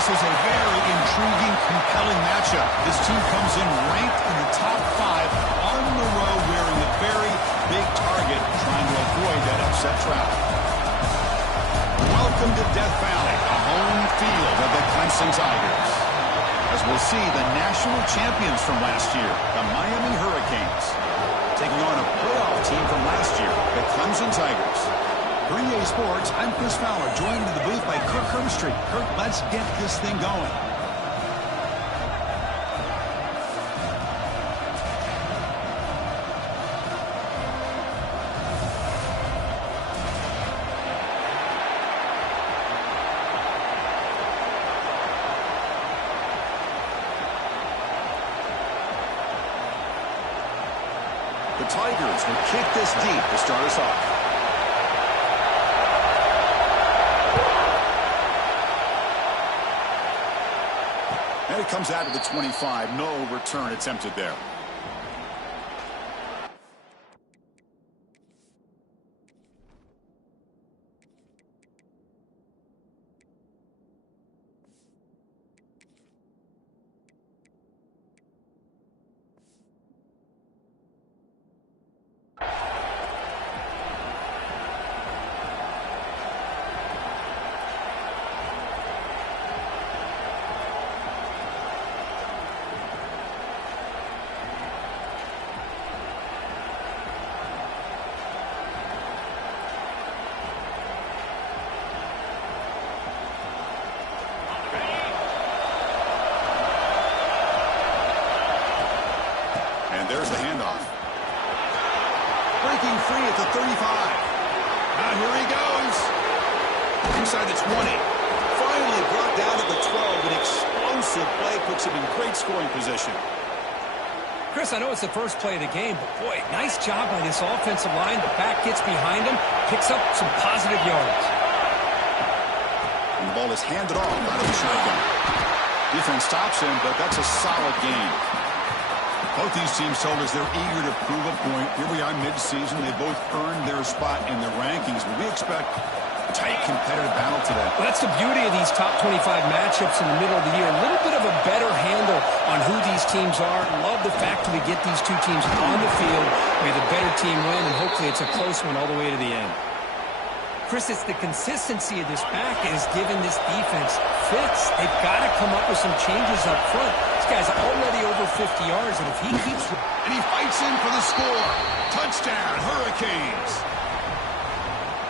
This is a very intriguing, compelling matchup. This team comes in ranked in the top 5 on the road, wearing a very big target, trying to avoid that upset trap. Welcome to Death Valley, a home field of the Clemson Tigers. As we'll see, the national champions from last year, the Miami Hurricanes, taking on a playoff team from last year, the Clemson Tigers. For EA Sports, I'm Chris Fowler, joined in the booth by Kirk Herbstreit. Kirk, let's get this thing going. The Tigers will kick this deep to start us off. And it comes out of the 25. No return attempted there. There's the handoff. Breaking free at the 35. Now here he goes. Inside the 20. Finally brought down to the 12. An explosive play puts him in great scoring position. Chris, I know it's the first play of the game, but boy, nice job by this offensive line. The back gets behind him, picks up some positive yards. And the ball is handed off out of the shotgun. Defense stops him, but that's a solid game. Both these teams told us they're eager to prove a point. Here we are mid-season. They both earned their spot in the rankings, but we expect a tight, competitive battle today. Well, that's the beauty of these top 25 matchups in the middle of the year. A little bit of a better handle on who these teams are. Love the fact that we get these two teams on the field. May the better team win, and hopefully it's a close one all the way to the end. Chris, it's the consistency of this back that has given this defense fits. They've got to come up with some changes up front. This guy's already over 50 yards, and if he keeps... And he fights in for the score. Touchdown, Hurricanes.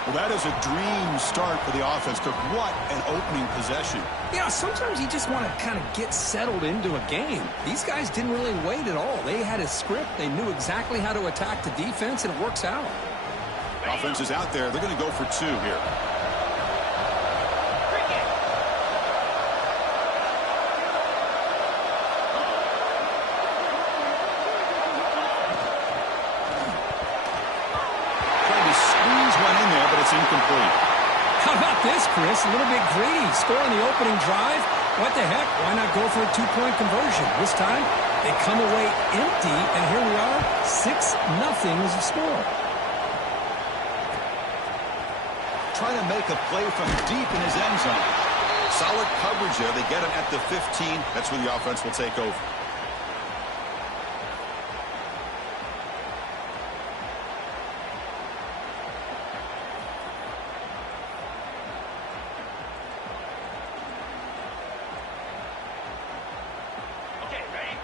Well, that is a dream start for the offense. What an opening possession. Yeah, sometimes you just want to kind of get settled into a game. These guys didn't really wait at all. They had a script. They knew exactly how to attack the defense, and it works out. Offense is out there. They're going to go for 2 here. Trying to squeeze one in there, but it's incomplete. How about this, Chris? A little bit greedy. Scoring the opening drive. What the heck? Why not go for a 2-point conversion? This time, they come away empty, and here we are. 6-0 is the score. Trying to make a play from deep in his end zone. Solid coverage there. They get him at the 15. That's where the offense will take over. Okay, ready?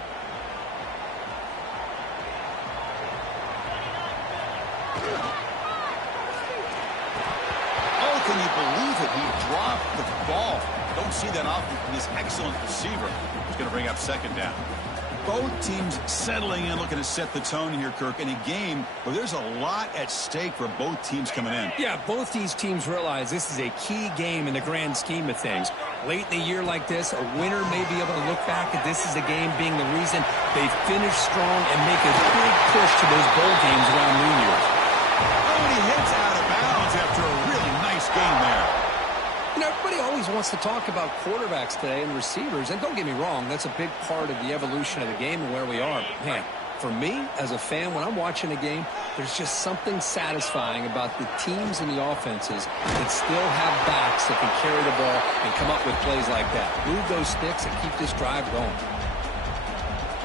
Can you believe it? He dropped the ball. Don't see that often from this excellent receiver. He's going to bring up second down. Both teams settling in, looking to set the tone here, Kirk, in a game where there's a lot at stake for both teams coming in. Yeah, both these teams realize this is a key game in the grand scheme of things. Late in the year like this, a winner may be able to look back at this as a game being the reason they finish strong and make a big push to those bowl games around New Year's. Oh, and he hits out of bounds after a really nice game there. You know, everybody always wants to talk about quarterbacks today and receivers, and don't get me wrong, that's a big part of the evolution of the game and where we are. Man, For me, as a fan, when I'm watching a game, there's just something satisfying about the teams and the offenses that still have backs that can carry the ball and come up with plays like that. Move those sticks and keep this drive going.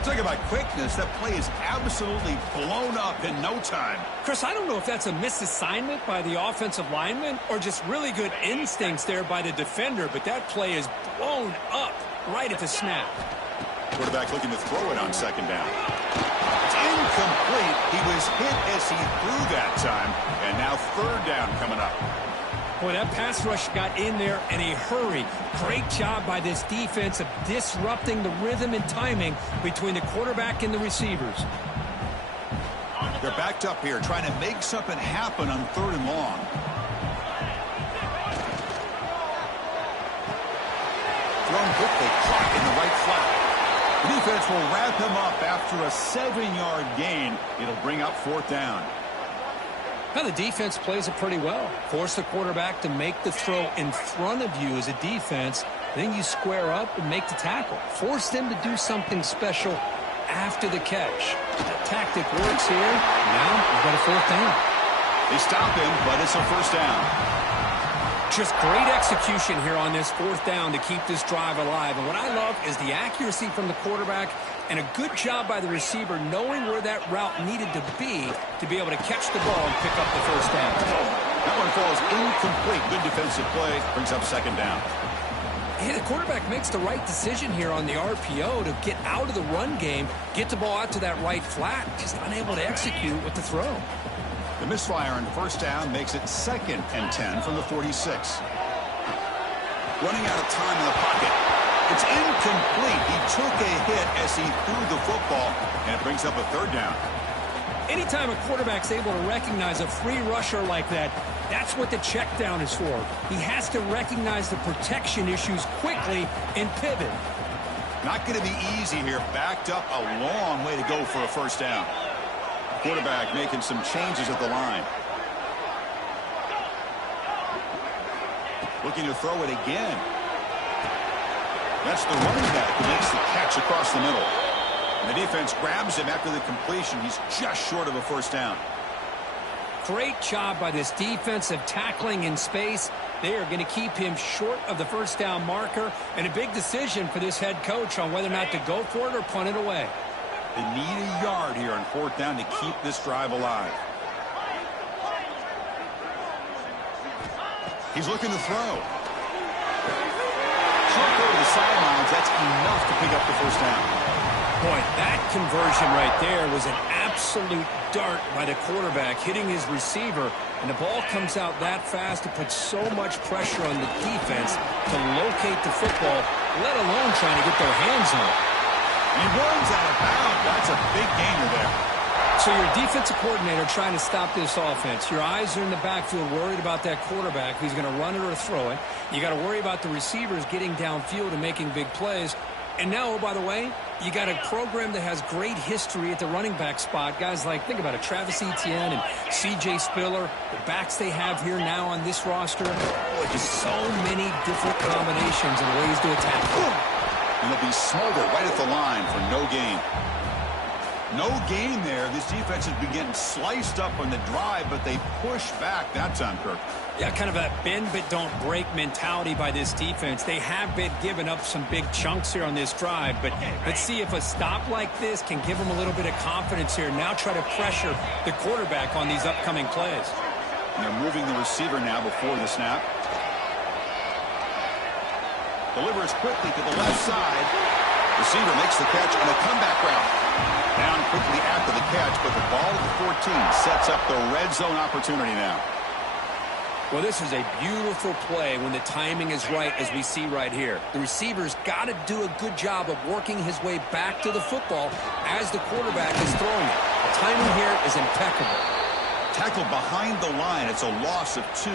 Talk about quickness. That play is absolutely blown up in no time. Chris, I don't know if that's a misassignment by the offensive lineman or just really good instincts there by the defender, but that play is blown up right at the snap. Quarterback looking to throw it on second down. It's incomplete. He was hit as he threw that time, and now third down coming up. Boy, that pass rush got in there in a hurry. Great job by this defense of disrupting the rhythm and timing between the quarterback and the receivers. They're backed up here trying to make something happen on third and long. Thrown quickly, caught in the right flat. The defense will wrap him up after a 7-yard gain. It'll bring up fourth down. Now the defense plays it pretty well. Force the quarterback to make the throw in front of you as a defense. Then you square up and make the tackle. Force them to do something special after the catch. That tactic works here. Now we've got a fourth down. They stop him, but it's a first down. Just great execution here on this fourth down to keep this drive alive. And what I love is the accuracy from the quarterback and a good job by the receiver knowing where that route needed to be able to catch the ball and pick up the first down. That one falls incomplete. Good defensive play. Brings up second down. Hey, the quarterback makes the right decision here on the RPO to get out of the run game, get the ball out to that right flat, just unable to execute with the throw. The misfire on first down makes it 2nd and 10 from the 46. Running out of time in the pocket. It's incomplete. He took a hit as he threw the football, and it brings up a third down. Anytime a quarterback's able to recognize a free rusher like that, that's what the check down is for. He has to recognize the protection issues quickly and pivot. Not going to be easy here. Backed up a long way to go for a first down. Quarterback making some changes at the line. Looking to throw it again. That's the running back who makes the catch across the middle. And the defense grabs him after the completion. He's just short of a first down. Great job by this defensive tackling in space. They are going to keep him short of the first down marker. And a big decision for this head coach on whether or not to go for it or punt it away. They need a yard here on fourth down to keep this drive alive. He's looking to throw. Short go to the sidelines. That's enough to pick up the first down. Boy, that conversion right there was an absolute dart by the quarterback hitting his receiver. And the ball comes out that fast. It puts so much pressure on the defense to locate the football, let alone trying to get their hands on it. He runs out of bounds. That's a big gainer there. So you're a defensive coordinator trying to stop this offense. Your eyes are in the backfield worried about that quarterback who's going to run it or throw it. You got to worry about the receivers getting downfield and making big plays. And now, oh, by the way, you got a program that has great history at the running back spot. Guys like, think about it, Travis Etienne and C.J. Spiller, the backs they have here now on this roster. Boy, just so many different combinations and ways to attack. And they'll be smothered right at the line for no gain. No gain there. This defense has been getting sliced up on the drive, but they push back that time, Kirk. Yeah, kind of a bend but don't break mentality by this defense. They have been giving up some big chunks here on this drive, but let's see if a stop like this can give them a little bit of confidence here. Now try to pressure the quarterback on these upcoming plays. And they're moving the receiver now before the snap. Delivers quickly to the left side. Receiver makes the catch on a comeback route. Down quickly after the catch, but the ball at the 14 sets up the red zone opportunity now. Well, this is a beautiful play when the timing is right, as we see right here. The receiver's got to do a good job of working his way back to the football as the quarterback is throwing it. The timing here is impeccable. Tackle behind the line. It's a loss of 2.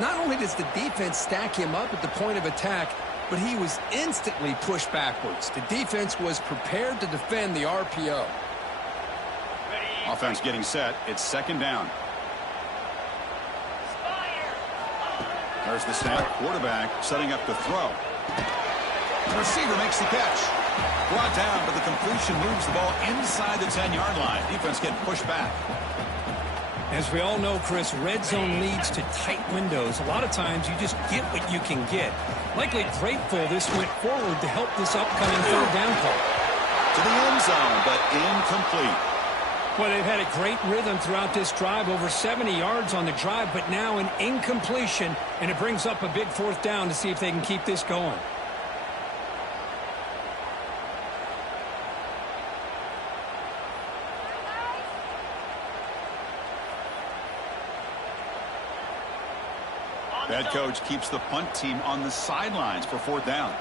Not only does the defense stack him up at the point of attack, but he was instantly pushed backwards. The defense was prepared to defend the RPO. Offense getting set. It's second down. There's the snap. Quarterback setting up to throw. The receiver makes the catch. Brought down, but the completion moves the ball inside the 10-yard line. Defense getting pushed back. As we all know, Chris, red zone leads to tight windows. A lot of times you just get what you can get. Likely grateful this went forward to help this upcoming third down call. To the end zone, but incomplete. Well, they've had a great rhythm throughout this drive, over 70 yards on the drive, but now an incompletion, and it brings up a big fourth down to see if they can keep this going. The head coach keeps the punt team on the sidelines for fourth down.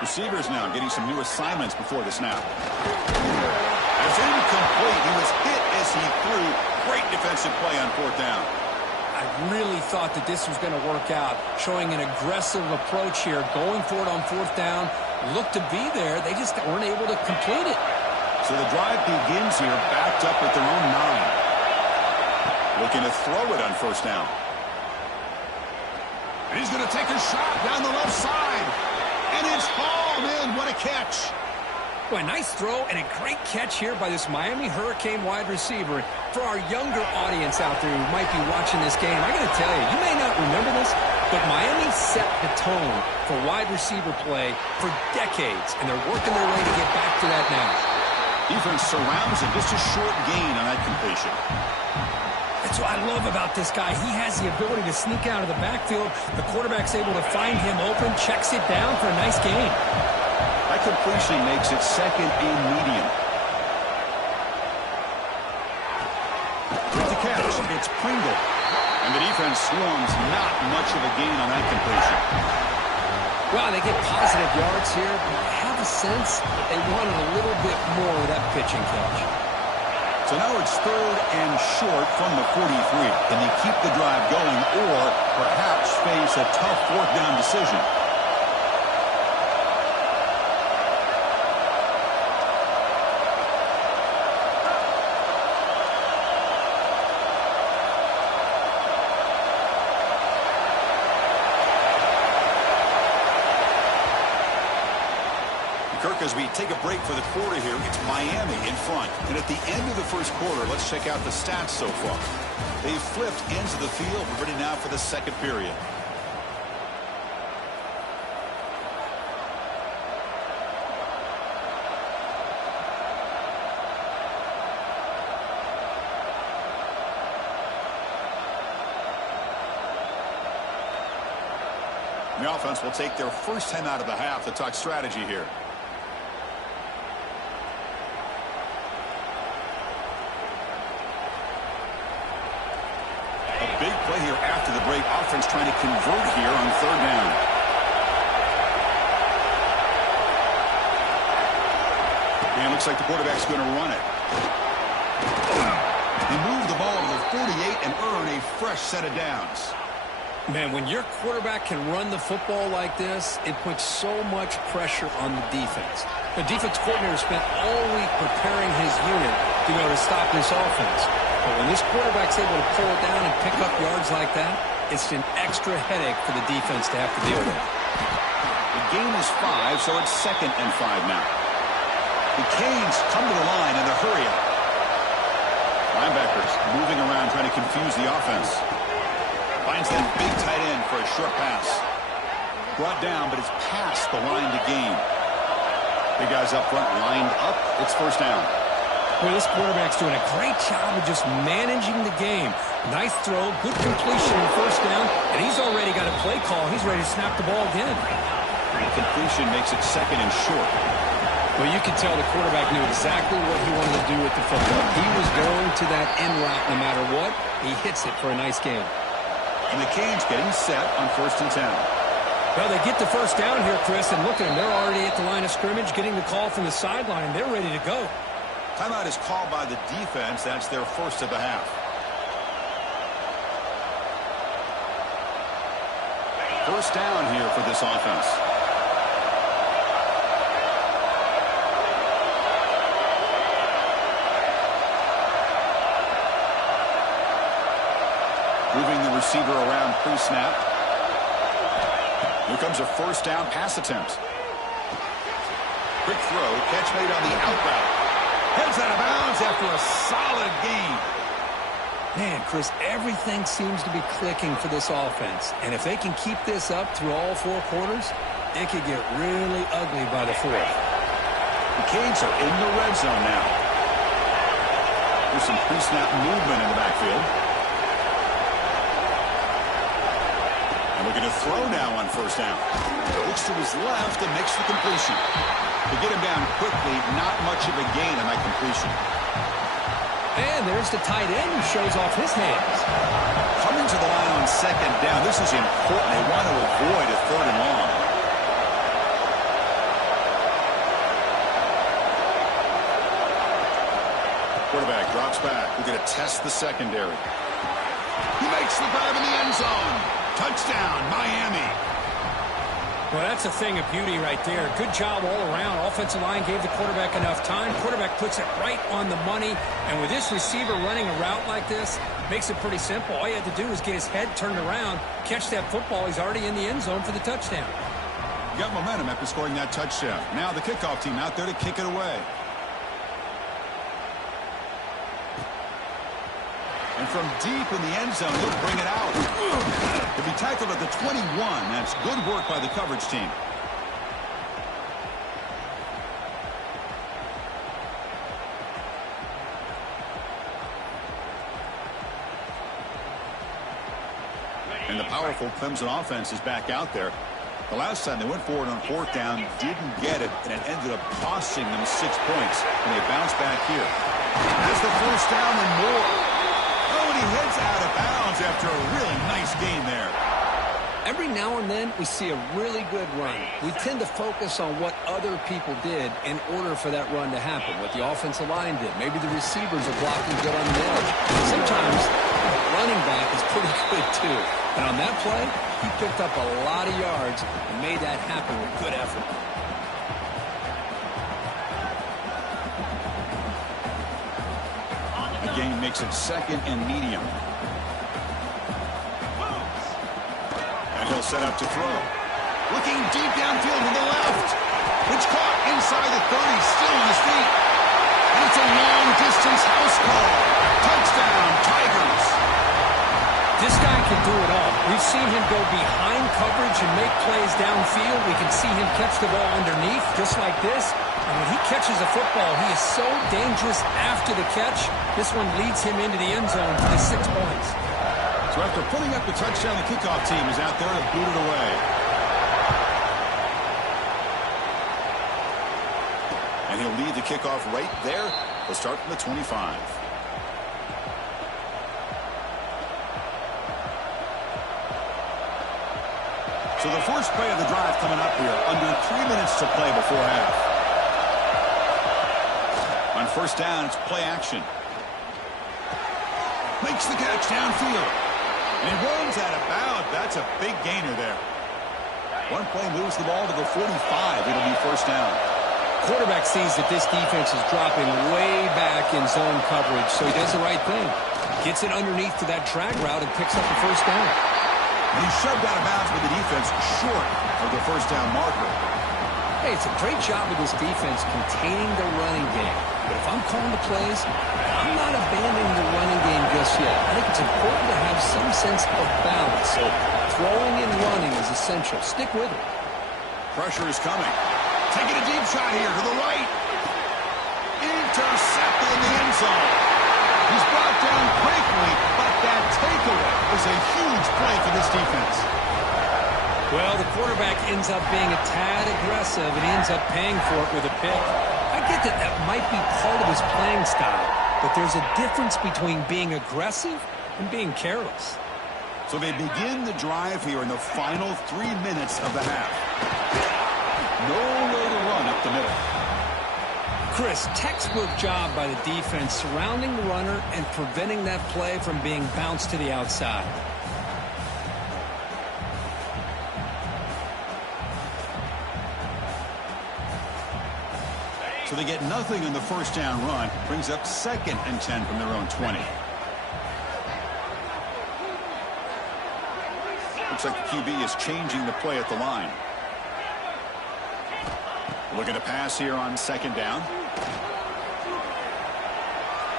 Receivers now getting some new assignments before the snap. It's incomplete. He was hit as he threw. Great defensive play on fourth down. I really thought that this was going to work out, showing an aggressive approach here, going for it on fourth down. Looked to be there. They just weren't able to complete it. So the drive begins here backed up at their own 9. Looking to throw it on first down. And he's going to take a shot down the left side. And it's hauled in. What a catch. Well, a nice throw and a great catch here by this Miami Hurricane wide receiver. For our younger audience out there who might be watching this game, I got to tell you, you may not remember this, but Miami set the tone for wide receiver play for decades, and they're working their way to get back to that now. Defense surrounds him. Just a short gain on that completion. That's what I love about this guy. He has the ability to sneak out of the backfield. The quarterback's able to find him open, checks it down for a nice gain. That completion makes it second and medium. With the catch, it's Pringle. And the defense swarms, not much of a gain on that completion. Well, they get positive yards here, but I have a sense they wanted a little bit more of that pitching catch. So now it's third and short from the 43. Can they keep the drive going or perhaps face a tough fourth down decision? Kirk, as we take a break for the quarter here, it's Miami in front. And at the end of the first quarter, let's check out the stats so far. They've flipped ends of the field. We're ready now for the second period. The offense will take their first 10 out of the half to talk strategy here. Big play here after the break. Offense trying to convert here on third down. And it looks like the quarterback's going to run it. He moved the ball to the 48 and earn a fresh set of downs. Man, when your quarterback can run the football like this, it puts so much pressure on the defense. The defense coordinator spent all week preparing his unit to be able to stop this offense. But when this quarterback's able to pull it down and pick up yards like that, it's an extra headache for the defense to have to deal with. The gain is 5, so it's 2nd and 5 now. The Canes come to the line in a hurry-up. Linebackers moving around trying to confuse the offense. Finds that big tight end for a short pass. Brought down, but it's past the line to gain. Big guys up front lined up. It's first down. Well, this quarterback's doing a great job of just managing the game. Nice throw, good completion on first down, and he's already got a play call. He's ready to snap the ball again. The completion makes it 2nd and short. Well, you can tell the quarterback knew exactly what he wanted to do with the football. He was going to that end route no matter what. He hits it for a nice gain. And the Canes getting set on 1st and 10. Well, they get the first down here, Chris, and look at them. They're already at the line of scrimmage, getting the call from the sideline. They're ready to go. Timeout is called by the defense. That's their first of the half. First down here for this offense. receiver around pre-snap. Here comes a first down pass attempt. Quick throw, catch made on the out route. Heads out of bounds after a solid gain. Man, Chris, everything seems to be clicking for this offense. And if they can keep this up through all 4 quarters, it could get really ugly by the 4th. The Canes are in the red zone now. There's some pre-snap movement in the backfield. And looking to throw now on first down. Looks to his left and makes the completion. To get him down quickly, not much of a gain on that completion. And there's the tight end who shows off his hands. Coming to the line on second down. This is important. They want to avoid a 3rd and long. Quarterback drops back. We're going to test the secondary. He makes the grab in the end zone. Touchdown, Miami. Well, that's a thing of beauty right there. Good job all around. Offensive line gave the quarterback enough time. Quarterback puts it right on the money. And with this receiver running a route like this, makes it pretty simple. All you have to do is get his head turned around, catch that football. He's already in the end zone for the touchdown. You got momentum after scoring that touchdown. Now the kickoff team out there to kick it away. And from deep in the end zone, he'll bring it out. To be tackled at the 21. That's good work by the coverage team. And the powerful Clemson offense is back out there. The last time they went forward on 4th down, didn't get it, and it ended up costing them 6 points. And they bounced back here. That's the first down and more. Oh, and he heads out of bounds after a really nice gain there. Every now and then, we see a really good run. We tend to focus on what other people did in order for that run to happen, what the offensive line did. Maybe the receivers are blocking good on the edge. Sometimes, the running back is pretty good, too. And on that play, he picked up a lot of yards and made that happen with good effort. The gain makes it 2nd and medium. And he'll set up to throw. Looking deep downfield to the left. It's caught inside the 30, still on his feet. And it's a long-distance house call. Touchdown, Tigers. This guy can do it all. We've seen him go behind coverage and make plays downfield. We can see him catch the ball underneath, just like this. And when he catches a football, he is so dangerous after the catch. This one leads him into the end zone for the 6 points. So after putting up the touchdown, the kickoff team is out there to boot it away. And he'll lead the kickoff right there. We'll start from the 25. So the first play of the drive coming up here. Under 3 minutes to play before half. On first down, it's play action. Makes the catch downfield. And he runs out of bounds. That's a big gainer there. One play moves the ball to the 45. It'll be first down. Quarterback sees that this defense is dropping way back in zone coverage, so he does the right thing. Gets it underneath to that drag route and picks up the first down. And he's shoved out of bounds with the defense short of the first down marker. Hey, it's a great job of this defense containing the running game. But if I'm calling the plays, I'm not abandoning the running game just yet. I think it's important to have some sense of balance. So throwing and running is essential. Stick with it. Pressure is coming. Taking a deep shot here to the right. Intercepted in the end zone. He's brought down quickly, but that takeaway is a huge play for this defense. Well, the quarterback ends up being a tad aggressive, and he ends up paying for it with a pick. I get that that might be part of his playing style, but there's a difference between being aggressive and being careless. So they begin the drive here in the final 3 minutes of the half. Nowhere to run up the middle. Chris, textbook job by the defense surrounding the runner and preventing that play from being bounced to the outside. So they get nothing in the first down run. Brings up 2nd and 10 from their own 20. Looks like the QB is changing the play at the line. Looking to pass here on second down.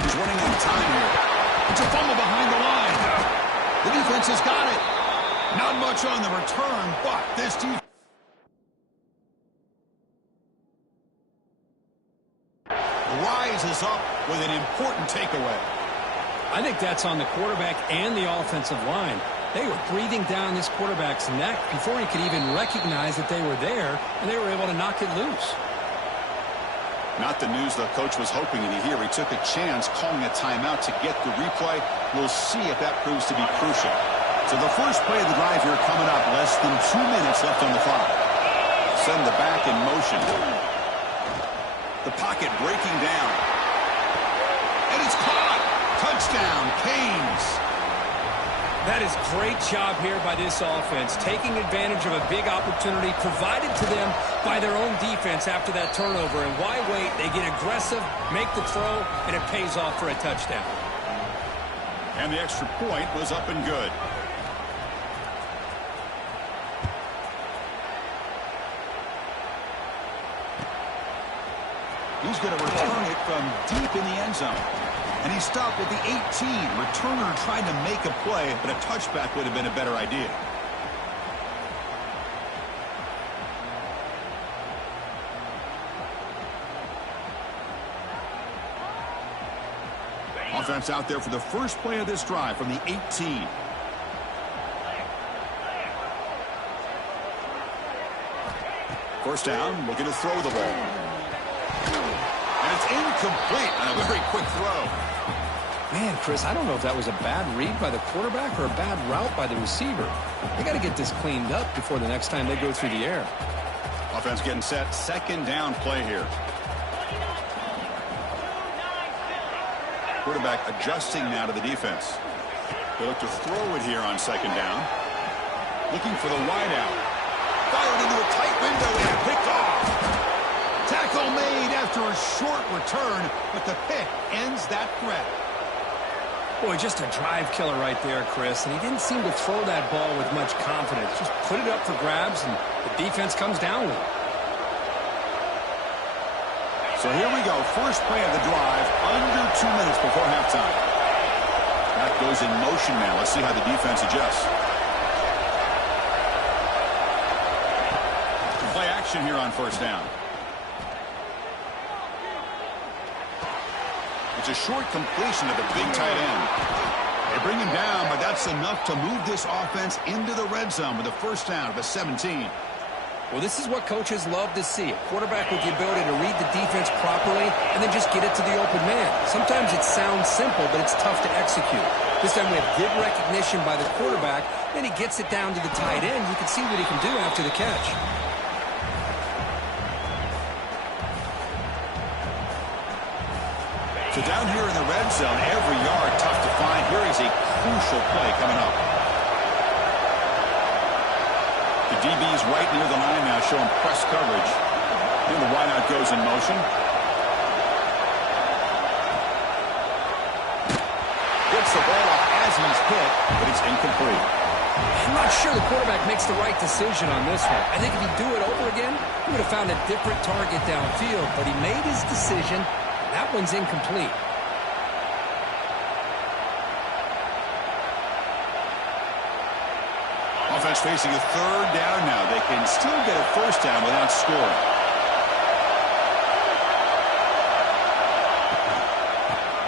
He's running out of time here. It's a fumble behind the line. The defense has got it. Not much on the return, but this defense rises up with an important takeaway. I think that's on the quarterback and the offensive line. They were breathing down this quarterback's neck before he could even recognize that they were there, and they were able to knock it loose. Not the news the coach was hoping to hear. He took a chance calling a timeout to get the replay. We'll see if that proves to be crucial. So the first play of the drive here coming up. Less than 2 minutes left on the clock. Send the back in motion. The pocket breaking down. And it's caught. Touchdown, Canes. That is great job here by this offense, taking advantage of a big opportunity provided to them by their own defense after that turnover. And why wait? They get aggressive, make the throw, and it pays off for a touchdown. And the extra point was up and good. He's going to return it from deep in the end zone. And he stopped at the 18. Returner tried to make a play, but a touchback would have been a better idea. Offense out there for the first play of this drive from the 18. First down, looking to throw the ball. And it's incomplete on a very quick throw. Man, Chris, I don't know if that was a bad read by the quarterback or a bad route by the receiver. They got to get this cleaned up before the next time they go through the air. Offense getting set. Second down play here. Quarterback adjusting now to the defense. They look to throw it here on second down. Looking for the wideout. Fired into a tight window and picked off. Tackle made after a short return, but the pick ends that threat. Boy, just a drive killer right there, Chris. And he didn't seem to throw that ball with much confidence. Just put it up for grabs, and the defense comes down with it. So here we go. First play of the drive, under 2 minutes before halftime. That goes in motion now. Let's see how the defense adjusts. Play action here on first down. It's a short completion of the big tight end. They bring him down, but that's enough to move this offense into the red zone with a first down of the 17. Well, this is what coaches love to see. A quarterback with the ability to read the defense properly and then just get it to the open man. Sometimes it sounds simple, but it's tough to execute. This time we have good recognition by the quarterback. Then he gets it down to the tight end. You can see what he can do after the catch. So down here in the red zone, every yard tough to find. Here is a crucial play coming up. The DB's right near the line now, showing press coverage. And the wideout goes in motion. Gets the ball off as he's hit, but it's incomplete. I'm not sure the quarterback makes the right decision on this one. I think if he'd do it over again, he would have found a different target downfield, but he made his decision. That one's incomplete. Offense facing a third down now. They can still get a first down without scoring.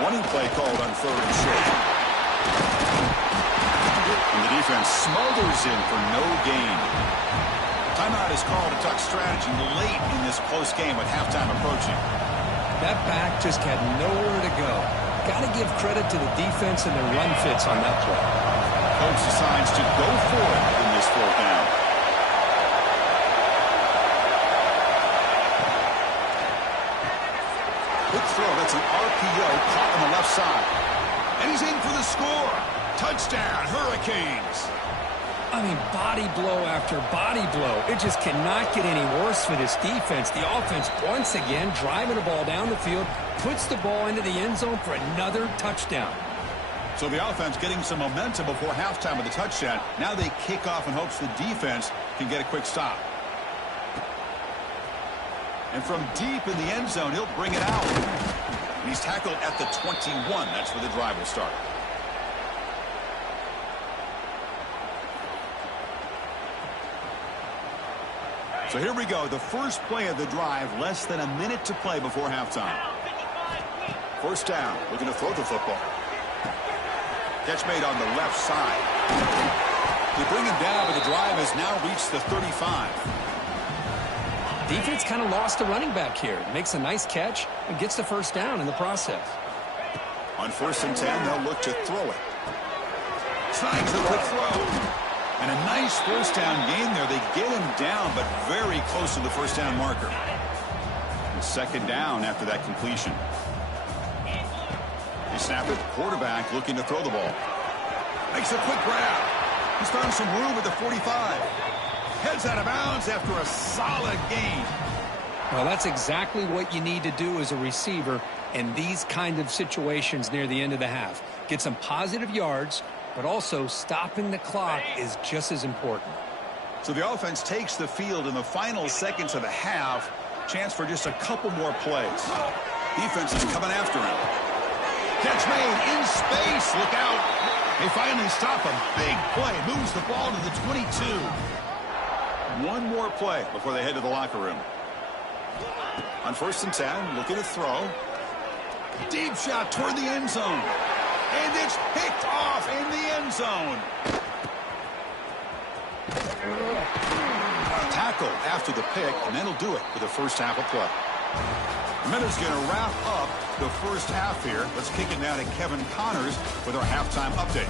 Running play called on third and short. And the defense smothers in for no gain. Timeout is called to talk strategy late in this close game with halftime approaching. That back just had nowhere to go. Got to give credit to the defense and their run fits on that play. Coach decides to go for it in this fourth down. Quick throw. That's an RPO caught on the left side. And he's in for the score. Touchdown, Hurricanes. I mean, body blow after body blow. It just cannot get any worse for this defense. The offense, once again, driving the ball down the field, puts the ball into the end zone for another touchdown. So the offense getting some momentum before halftime with a touchdown. Now they kick off in hopes the defense can get a quick stop. And from deep in the end zone, he'll bring it out. And he's tackled at the 21. That's where the drive will start. So here we go. The first play of the drive, less than a minute to play before halftime. First down, looking to throw the football. Catch made on the left side. They bring him down, but the drive has now reached the 35. Defense kind of lost a running back here. Makes a nice catch and gets the first down in the process. On 1st and 10, they'll look to throw it. Trying the quick throw. And a nice first down gain there. They get him down, but very close to the first down marker. And second down after that completion. They snap it. Quarterback looking to throw the ball. Makes a quick grab. He's found some room at the 45. Heads out of bounds after a solid gain. Well, that's exactly what you need to do as a receiver in these kind of situations near the end of the half. Get some positive yards, but also stopping the clock is just as important. So the offense takes the field in the final seconds of the half. Chance for just a couple more plays. Defense is coming after him. Catch made in space. Look out. They finally stop him. Big play. Moves the ball to the 22. One more play before they head to the locker room. On 1st and 10, looking to throw. Deep shot toward the end zone. And it's picked off in the end zone. Tackle after the pick, and that'll do it for the first half of play. Minute's going to wrap up the first half here. Let's kick it now to Kevin Connors with our halftime update.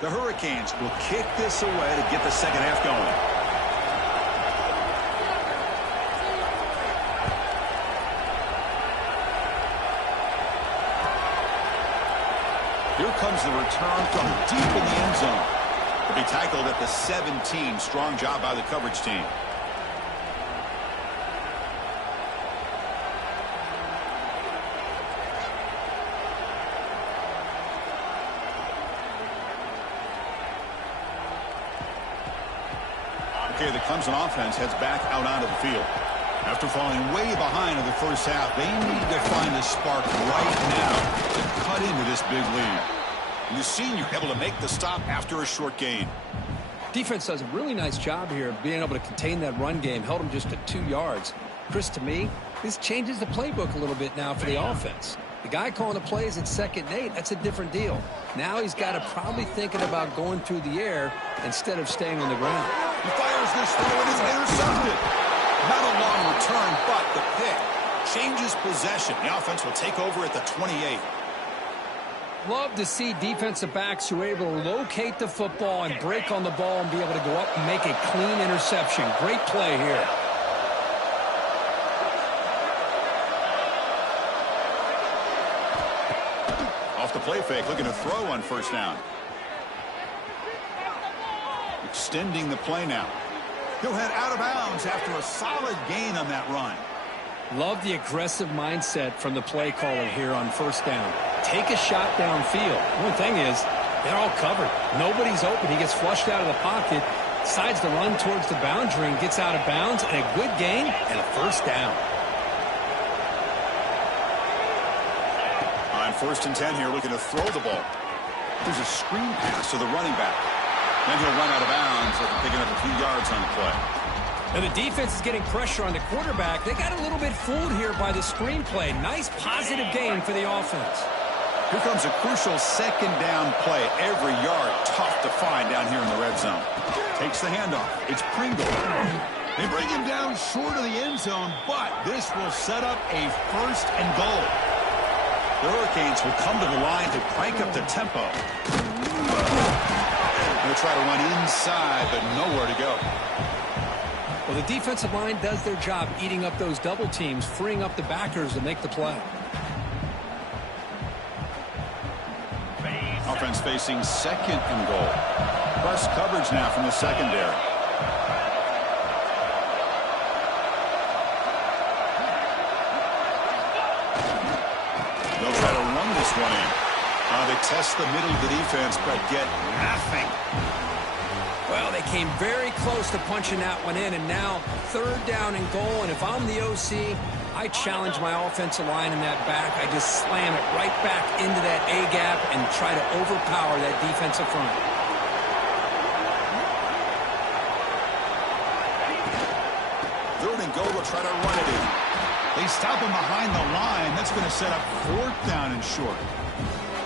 The Hurricanes will kick this away to get the second half going. Here comes the return from deep in the end zone. He'll be tackled at the 17. Strong job by the coverage team. Okay, the Clemson offense heads back out onto the field. After falling way behind in the first half, they need to find a spark right now to cut into this big lead. And the senior able to make the stop after a short gain. Defense does a really nice job here of being able to contain that run game. Held them just at 2 yards. Chris, to me, this changes the playbook a little bit now for the offense. The guy calling the plays at 2nd and 8, that's a different deal. Now he's got to probably thinking about going through the air instead of staying on the ground. He fires this throw and it's intercepted. Not a long return, but the pick changes possession. The offense will take over at the 28. Love to see defensive backs who are able to locate the football and break on the ball and be able to go up and make a clean interception. Great play here. Off the play fake, looking to throw on first down. Extending the play now. He'll head out of bounds after a solid gain on that run. Love the aggressive mindset from the play caller here on first down. Take a shot downfield. One thing is, they're all covered. Nobody's open. He gets flushed out of the pocket, decides to run towards the boundary and gets out of bounds, and a good gain and a first down. On 1st and 10 here, looking to throw the ball. There's a screen pass to the running back. Then he'll run out of bounds after picking up a few yards on the play. Now the defense is getting pressure on the quarterback. They got a little bit fooled here by the screen play. Nice positive gain for the offense. Here comes a crucial second down play. Every yard tough to find down here in the red zone. Takes the handoff. It's Pringle. They bring him down short of the end zone, but this will set up a 1st and goal. The Hurricanes will come to the line to crank up the tempo. Going to try to run inside, but nowhere to go. Well, the defensive line does their job eating up those double teams, freeing up the backers to make the play. Offense facing 2nd and goal. Press coverage now from the secondary. this one in. They test the middle of the defense, but get nothing. Well, they came very close to punching that one in, and now 3rd down and goal. And if I'm the OC, I challenge my offensive line in that back. I just slam it right back into that A-gap and try to overpower that defensive front. Will try to run it in. They stop him behind the line. That's going to set up 4th down and short.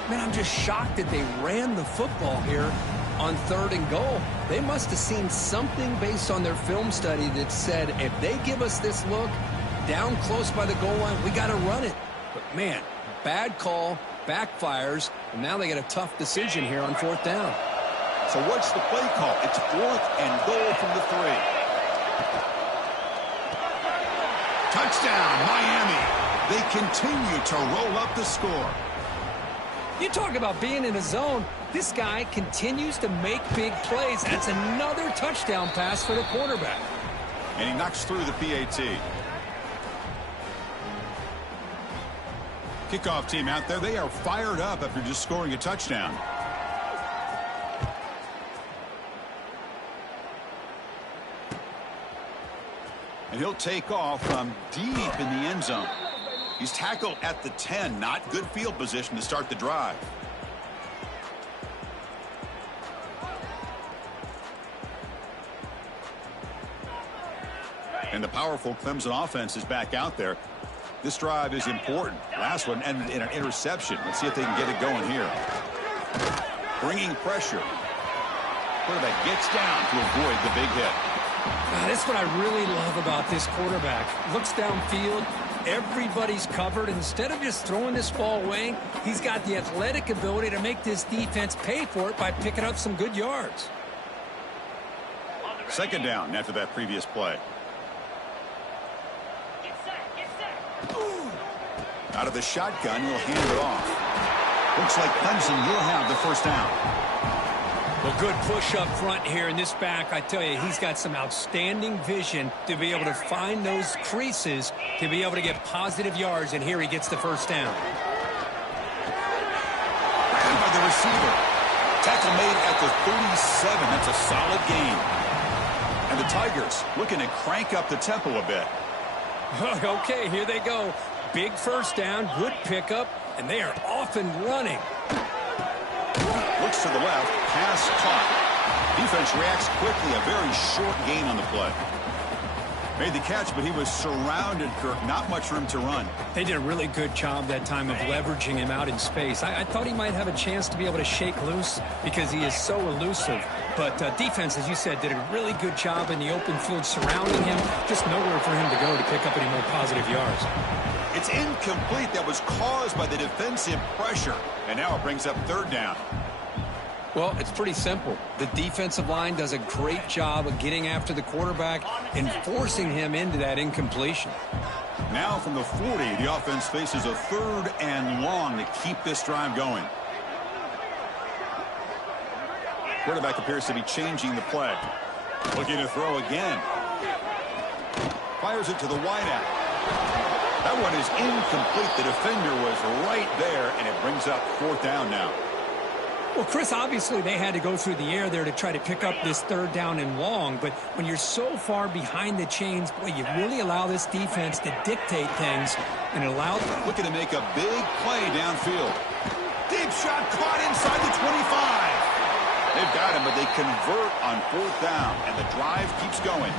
Man, I'm just shocked that they ran the football here on 3rd and goal. They must have seen something based on their film study that said, if they give us this look down close by the goal line, we got to run it. But, man, bad call, backfires, and now they get a tough decision here on 4th down. So what's the play call? It's 4th and goal from the 3. Touchdown, Miami. They continue to roll up the score. You talk about being in a zone. This guy continues to make big plays. That's another touchdown pass for the quarterback. And he knocks through the PAT. Kickoff team out there. They are fired up after just scoring a touchdown. And he'll take off from deep in the end zone. He's tackled at the 10. Not good field position to start the drive. And the powerful Clemson offense is back out there. This drive is important. Last one ended in an interception. Let's see if they can get it going here. Bringing pressure. Quarterback gets down to avoid the big hit. This is what I really love about this quarterback. Looks downfield, everybody's covered. Instead of just throwing this ball away, he's got the athletic ability to make this defense pay for it by picking up some good yards. 2nd down after that previous play. Out of the shotgun, he'll hand it off. Looks like Clemson will have the 1st down. Well, good push up front here in this back. I tell you, he's got some outstanding vision to be able to find those creases to be able to get positive yards, and here he gets the 1st down. Grabbed by the receiver. Tackle made at the 37. That's a solid gain. And the Tigers looking to crank up the tempo a bit. Okay, here they go. Big 1st down, good pickup, and they are off and running. Looks to the left, pass caught. Defense reacts quickly, a very short gain on the play. Made the catch, but he was surrounded, Kirk. Not much room to run. They did a really good job that time of leveraging him out in space. I thought he might have a chance to be able to shake loose because he is so elusive. But defense, as you said, did a really good job in the open field surrounding him. Just nowhere for him to go to pick up any more positive yards. It's incomplete. That was caused by the defensive pressure. And now it brings up 3rd down. Well, it's pretty simple. The defensive line does a great job of getting after the quarterback and forcing him into that incompletion. Now from the 40, the offense faces a 3rd and long to keep this drive going. Quarterback appears to be changing the play. Looking to throw again. Fires it to the wideout. That one is incomplete. The defender was right there, and it brings up 4th down now. Well, Chris, obviously they had to go through the air there to try to pick up this 3rd down and long, but when you're so far behind the chains, boy, you really allow this defense to dictate things and allow them. Looking to make a big play downfield. Deep shot caught inside the 25. They've got him, but they convert on 4th down, and the drive keeps going.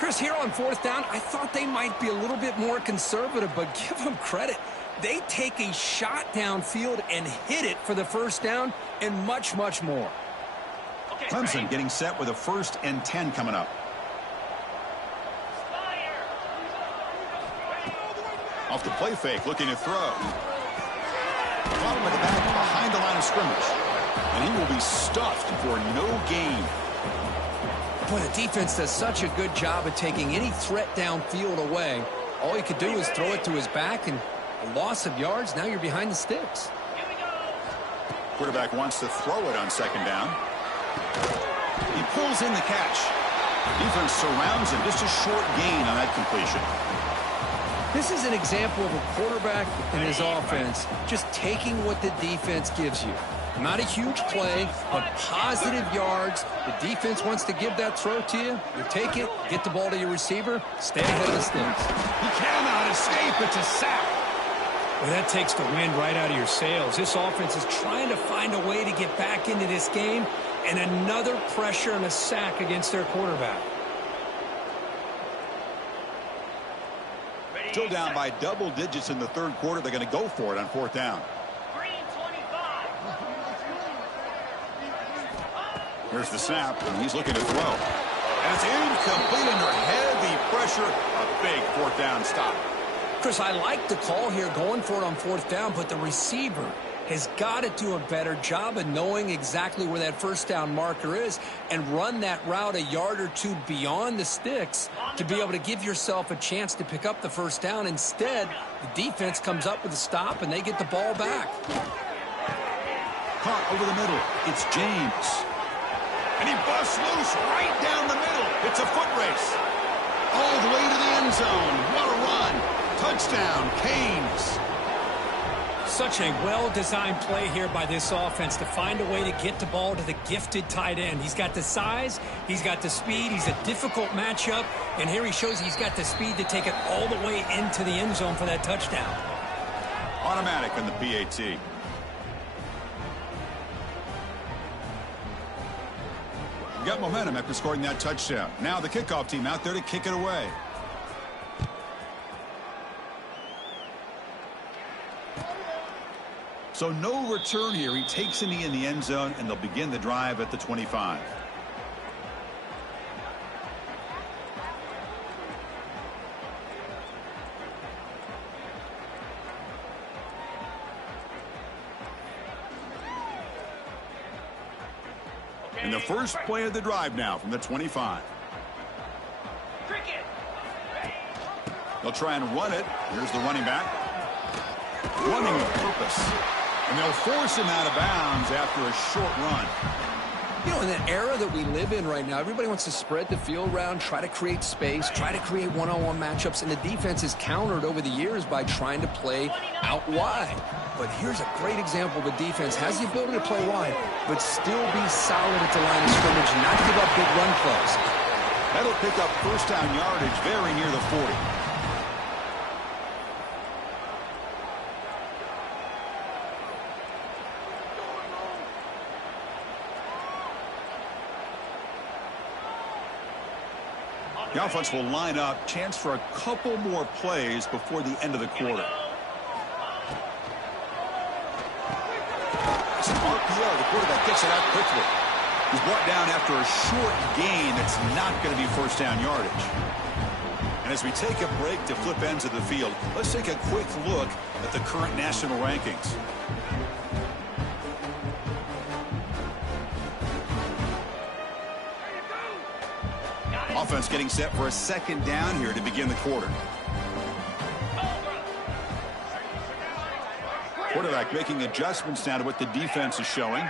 Chris, here on 4th down, I thought they might be a little bit more conservative, but give them credit. They take a shot downfield and hit it for the 1st down and much, much more. Clemson getting set with a 1st and 10 coming up. Off the play fake, looking to throw. Bottom of the back behind the line of scrimmage. And he will be stuffed for no gain. Boy, the defense does such a good job of taking any threat downfield away. All he could do is throw it to his back, and a loss of yards, now you're behind the sticks. Quarterback wants to throw it on 2nd down. He pulls in the catch. Defense surrounds him. Just a short gain on that completion. This is an example of a quarterback and his offense just taking what the defense gives you. Not a huge play, but positive yards. The defense wants to give that throw to you. You take it, get the ball to your receiver, stay ahead of the sticks. He cannot escape. It's a sack. Well, that takes the wind right out of your sails. This offense is trying to find a way to get back into this game, and another pressure and a sack against their quarterback. Still down by double digits in the third quarter. They're going to go for it on fourth down. Here's the snap, and he's looking to throw. And it's incomplete under heavy pressure. A big fourth down stop. Chris, I like the call here going for it on fourth down, but the receiver has got to do a better job of knowing exactly where that first down marker is and run that route a yard or two beyond the sticks to be able to give yourself a chance to pick up the first down. Instead, the defense comes up with a stop, and they get the ball back. Caught over the middle. It's James. And he busts loose right down the middle. It's a foot race. All the way to the end zone. What a run. Touchdown, Canes. Such a well-designed play here by this offense to find a way to get the ball to the gifted tight end. He's got the size, he's got the speed, he's a difficult matchup, and here he shows he's got the speed to take it all the way into the end zone for that touchdown. Automatic on the PAT. Got momentum after scoring that touchdown. Now the kickoff team out there to kick it away. So no return here. He takes a knee in the end zone, and they'll begin the drive at the 25. And the first play of the drive now from the 25. They'll try and run it. Here's the running back. Running with purpose. And they'll force him out of bounds after a short run. You know, in that era that we live in right now, everybody wants to spread the field around, try to create space, try to create one-on-one matchups, and the defense is countered over the years by trying to play out wide. But here's a great example. The defense has the ability to play wide, but still be solid at the line of scrimmage and not give up big run plays. That'll pick up first down yardage very near the 40. The offense will line up. Chance for a couple more plays before the end of the quarter. It's an RPO. The quarterback gets it out quickly. He's brought down after a short gain that's not going to be first down yardage. And as we take a break to flip ends of the field, let's take a quick look at the current national rankings. Offense getting set for a second down here to begin the quarter. Quarterback making adjustments now to what the defense is showing.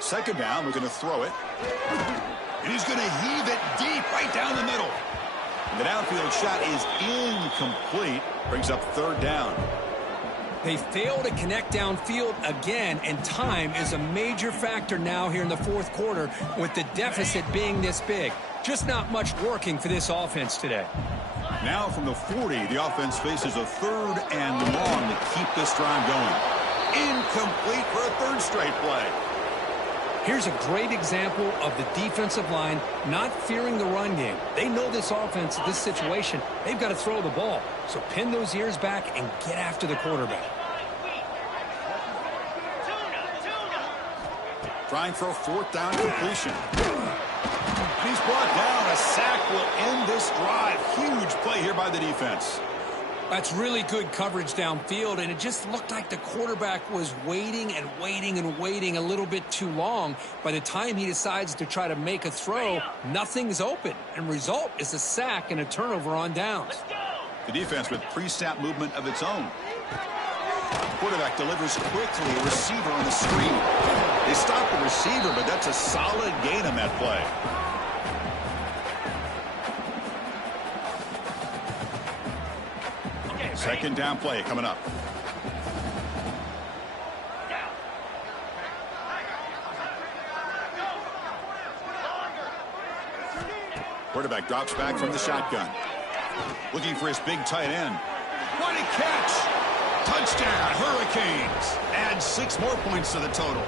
Second down, we're going to throw it. And he's going to heave it deep right down the middle. And the downfield shot is incomplete. Brings up third down. They fail to connect downfield again, and time is a major factor now here in the fourth quarter with the deficit being this big. Just not much working for this offense today. Now from the 40, the offense faces a third and long to keep this drive going. Incomplete for a third straight play. Here's a great example of the defensive line not fearing the run game. They know this offense, this situation, they've got to throw the ball. So pin those ears back and get after the quarterback. Trying for a fourth down completion. And he's brought down. A sack will end this drive. Huge play here by the defense. That's really good coverage downfield, and it just looked like the quarterback was waiting and waiting and waiting a little bit too long. By the time he decides to try to make a throw, nothing's open, and result is a sack and a turnover on downs. The defense with pre-snap movement of its own. Quarterback delivers quickly, a receiver on the screen. They stop the receiver, but that's a solid gain on that play. Second down play coming up. Quarterback drops back from the shotgun. Looking for his big tight end. What a catch! Touchdown, Hurricanes. Add 6 more points to the total.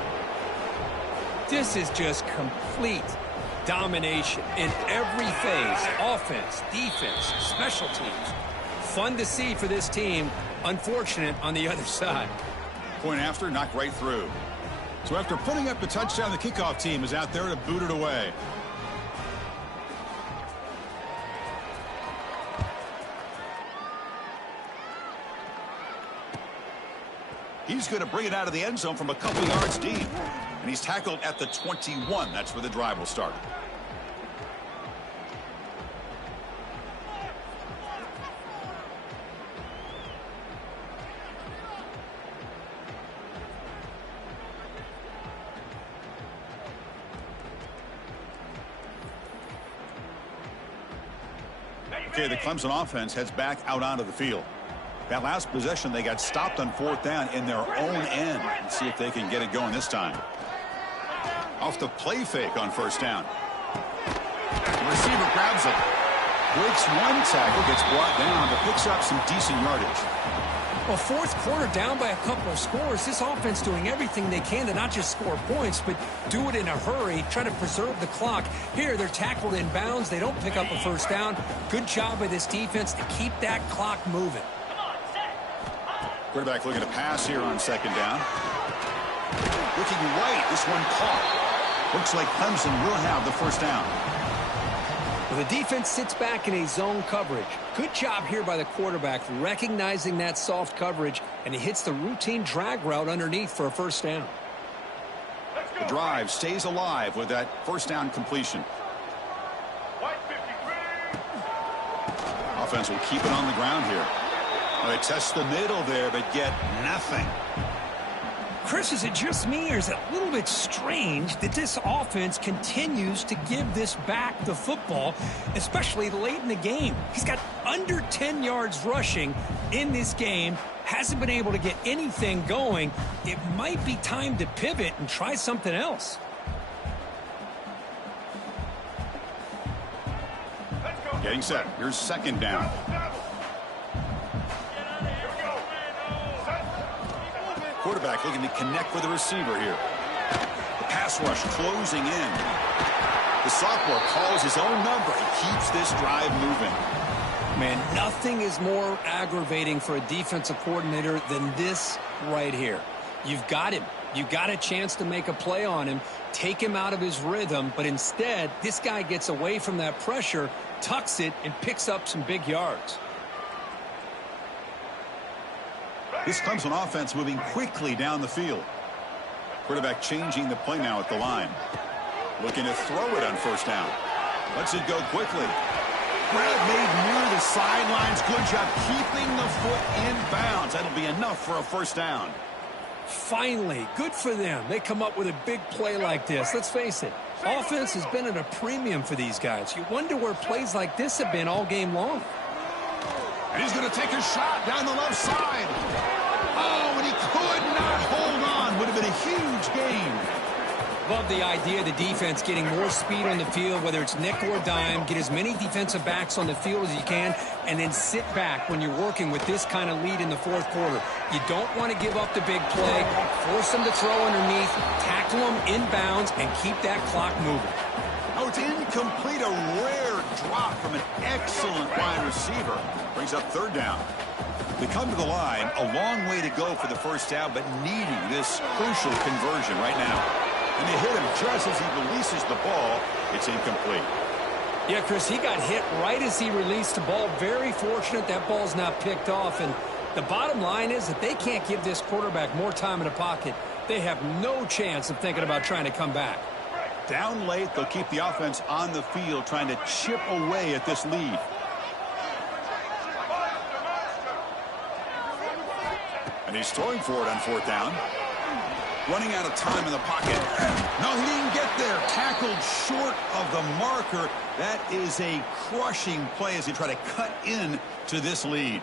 This is just complete domination in every phase. Offense, defense, special teams. Fun to see for this team. Unfortunate on the other side. Point after, knocked right through. So after putting up the touchdown, the kickoff team is out there to boot it away. He's going to bring it out of the end zone from a couple yards deep. And he's tackled at the 21. That's where the drive will start. Okay, the Clemson offense heads back out onto the field. That last possession, they got stopped on 4th down in their own end. Let's see if they can get it going this time. Off the play fake on 1st down. The receiver grabs it. Breaks one tackle, gets brought down, but picks up some decent yardage. Well, 4th quarter down by a couple of scores. This offense doing everything they can to not just score points, but do it in a hurry, try to preserve the clock. Here, they're tackled in bounds. They don't pick up a 1st down. Good job by this defense to keep that clock moving. Quarterback looking to pass here on 2nd down. Looking right, this one caught. Looks like Clemson will have the 1st down. Well, the defense sits back in a zone coverage. Good job here by the quarterback recognizing that soft coverage, and he hits the routine drag route underneath for a 1st down. The drive stays alive with that 1st down completion. Offense will keep it on the ground here. They test the middle there, but get nothing. Chris, is it just me, or is it a little bit strange that this offense continues to give this back the football, especially late in the game? He's got under 10 yards rushing in this game, hasn't been able to get anything going. It might be time to pivot and try something else. Getting set. Here's 2nd down. Quarterback looking to connect with the receiver here. The pass rush closing in. The sophomore calls his own number. He keeps this drive moving. Man, nothing is more aggravating for a defensive coordinator than this right here. You've got him. You've got a chance to make a play on him, take him out of his rhythm, but instead, this guy gets away from that pressure, tucks it, and picks up some big yards. This Clemson offense moving quickly down the field. Quarterback changing the play now at the line. Looking to throw it on 1st down. Lets it go quickly. Grab made near the sidelines. Good job keeping the foot in bounds. That'll be enough for a 1st down. Finally, good for them. They come up with a big play like this. Let's face it, offense has been at a premium for these guys. You wonder where plays like this have been all game long. And he's going to take a shot down the left side. Oh, and he could not hold on. Would have been a huge gain. Love the idea of the defense getting more speed on the field, whether it's nickel or dime. Get as many defensive backs on the field as you can, and then sit back when you're working with this kind of lead in the 4th quarter. You don't want to give up the big play. Force them to throw underneath, tackle them inbounds, and keep that clock moving. Oh, it's incomplete. A rare drop from an excellent wide receiver. Brings up 3rd down. They come to the line. A long way to go for the 1st down, but needing this crucial conversion right now. And they hit him just as he releases the ball. It's incomplete. Yeah, Chris, he got hit right as he released the ball. Very fortunate that ball's not picked off. And the bottom line is that they can't give this quarterback more time in the pocket. They have no chance of thinking about trying to come back. Down late, they'll keep the offense on the field trying to chip away at this lead. And he's throwing for it on 4th down. Running out of time in the pocket. No, he didn't get there. Tackled short of the marker. That is a crushing play as they try to cut in to this lead.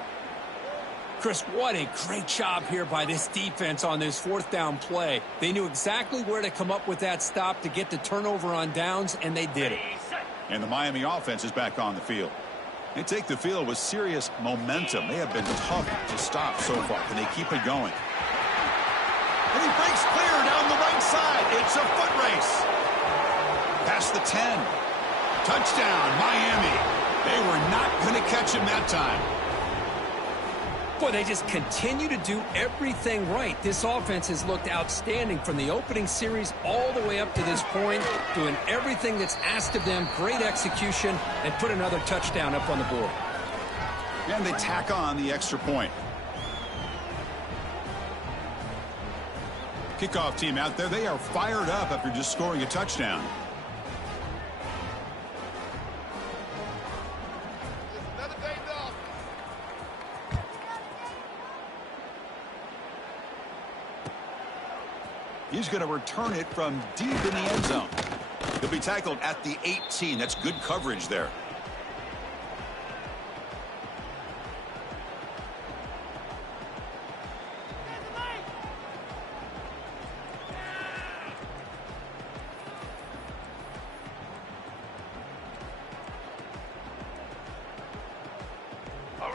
Chris, what a great job here by this defense on this fourth down play. They knew exactly where to come up with that stop to get the turnover on downs, and they did it. And the Miami offense is back on the field. They take the field with serious momentum. They have been tough to stop so far. Can they keep it going? And he breaks clear down the right side. It's a foot race. Past the 10. Touchdown, Miami. They were not going to catch him that time. Boy, they just continue to do everything right. This offense has looked outstanding from the opening series all the way up to this point, doing everything that's asked of them, great execution, and put another touchdown up on the board. And they tack on the extra point. Kickoff team out there, they are fired up after just scoring a touchdown. He's going to return it from deep in the end zone. He'll be tackled at the 18. That's good coverage there.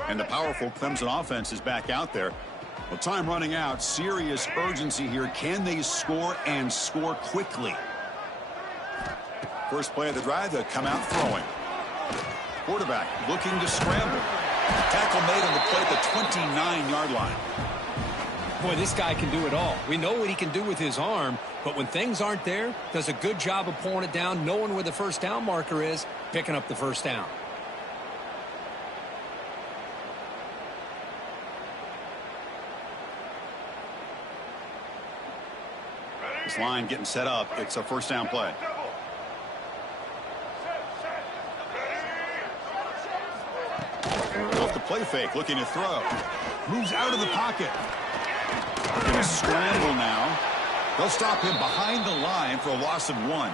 And the powerful Clemson offense is back out there. Well, time running out. Serious urgency here. Can they score and score quickly? First play of the drive, they come out throwing. Quarterback looking to scramble. Tackle made on the play at the 29-yard line. Boy, this guy can do it all. We know what he can do with his arm, but when things aren't there, does a good job of pulling it down, knowing where the first down marker is, picking up the first down. This line getting set up. It's a first down play. Off the play fake, looking to throw. Moves out of the pocket. Going to scramble now. They'll stop him behind the line for a loss of 1.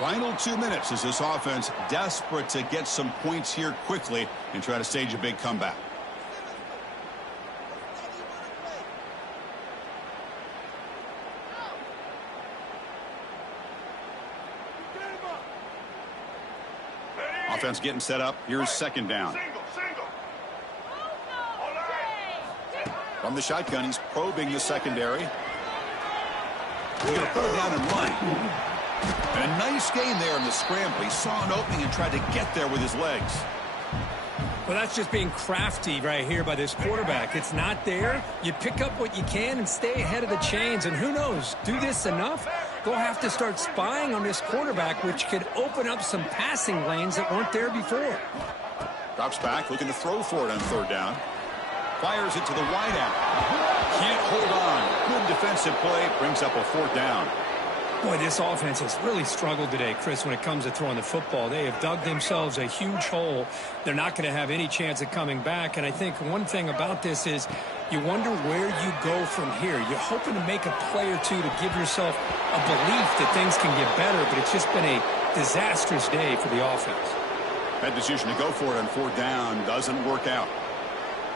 Final 2 minutes as this offense desperate to get some points here quickly and try to stage a big comeback. Offense getting set up. Here's second down. From the shotgun, he's probing the secondary. He's going to put it down and run. And a nice gain there in the scramble. He saw an opening and tried to get there with his legs. Well, that's just being crafty right here by this quarterback. It's not there. You pick up what you can and stay ahead of the chains. And who knows, do this enough, they'll have to start spying on this quarterback, which could open up some passing lanes that weren't there before. Drops back, looking to throw for it on third down. Fires it to the wideout. Can't hold on. Good defensive play. Brings up a fourth down. Boy, this offense has really struggled today, Chris, when it comes to throwing the football. They have dug themselves a huge hole. They're not going to have any chance of coming back. And I think one thing about this is you wonder where you go from here. You're hoping to make a play or two to give yourself a belief that things can get better, but it's just been a disastrous day for the offense. That decision to go for it on fourth down doesn't work out.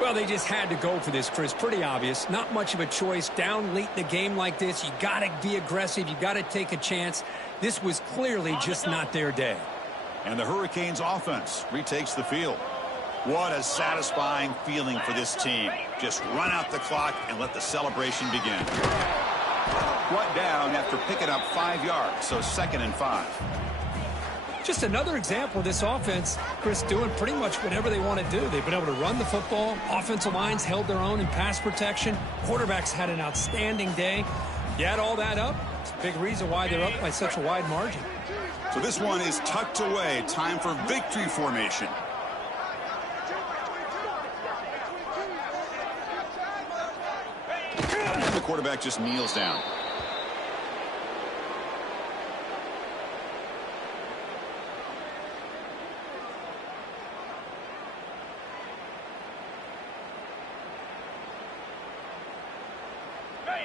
Well, they just had to go for this, Chris. Pretty obvious. Not much of a choice. Down late in the game like this, you got to be aggressive. You got to take a chance. This was clearly just not their day. And the Hurricanes offense retakes the field. What a satisfying feeling for this team. Just run out the clock and let the celebration begin. Brought down after picking up 5 yards, so 2nd and 5. Just another example of this offense, Chris, doing pretty much whatever they want to do. They've been able to run the football. Offensive lines held their own in pass protection. Quarterbacks had an outstanding day. You add all that up, it's a big reason why they're up by such a wide margin. So this one is tucked away. Time for victory formation. And the quarterback just kneels down.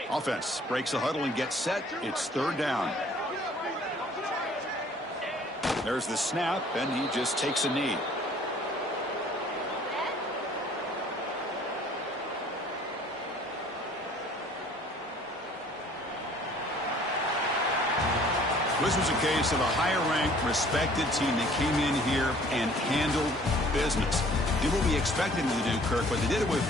Offense breaks the huddle and gets set. It's third down. There's the snap, and he just takes a knee. This was a case of a higher-ranked, respected team that came in here and handled business. Did what we expected them to do, Kirk, but they did it with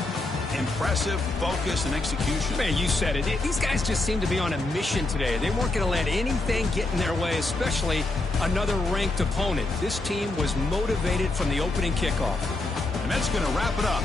impressive focus and execution. Man, you said it. These guys just seem to be on a mission today. They weren't going to let anything get in their way, especially another ranked opponent. This team was motivated from the opening kickoff. And that's going to wrap it up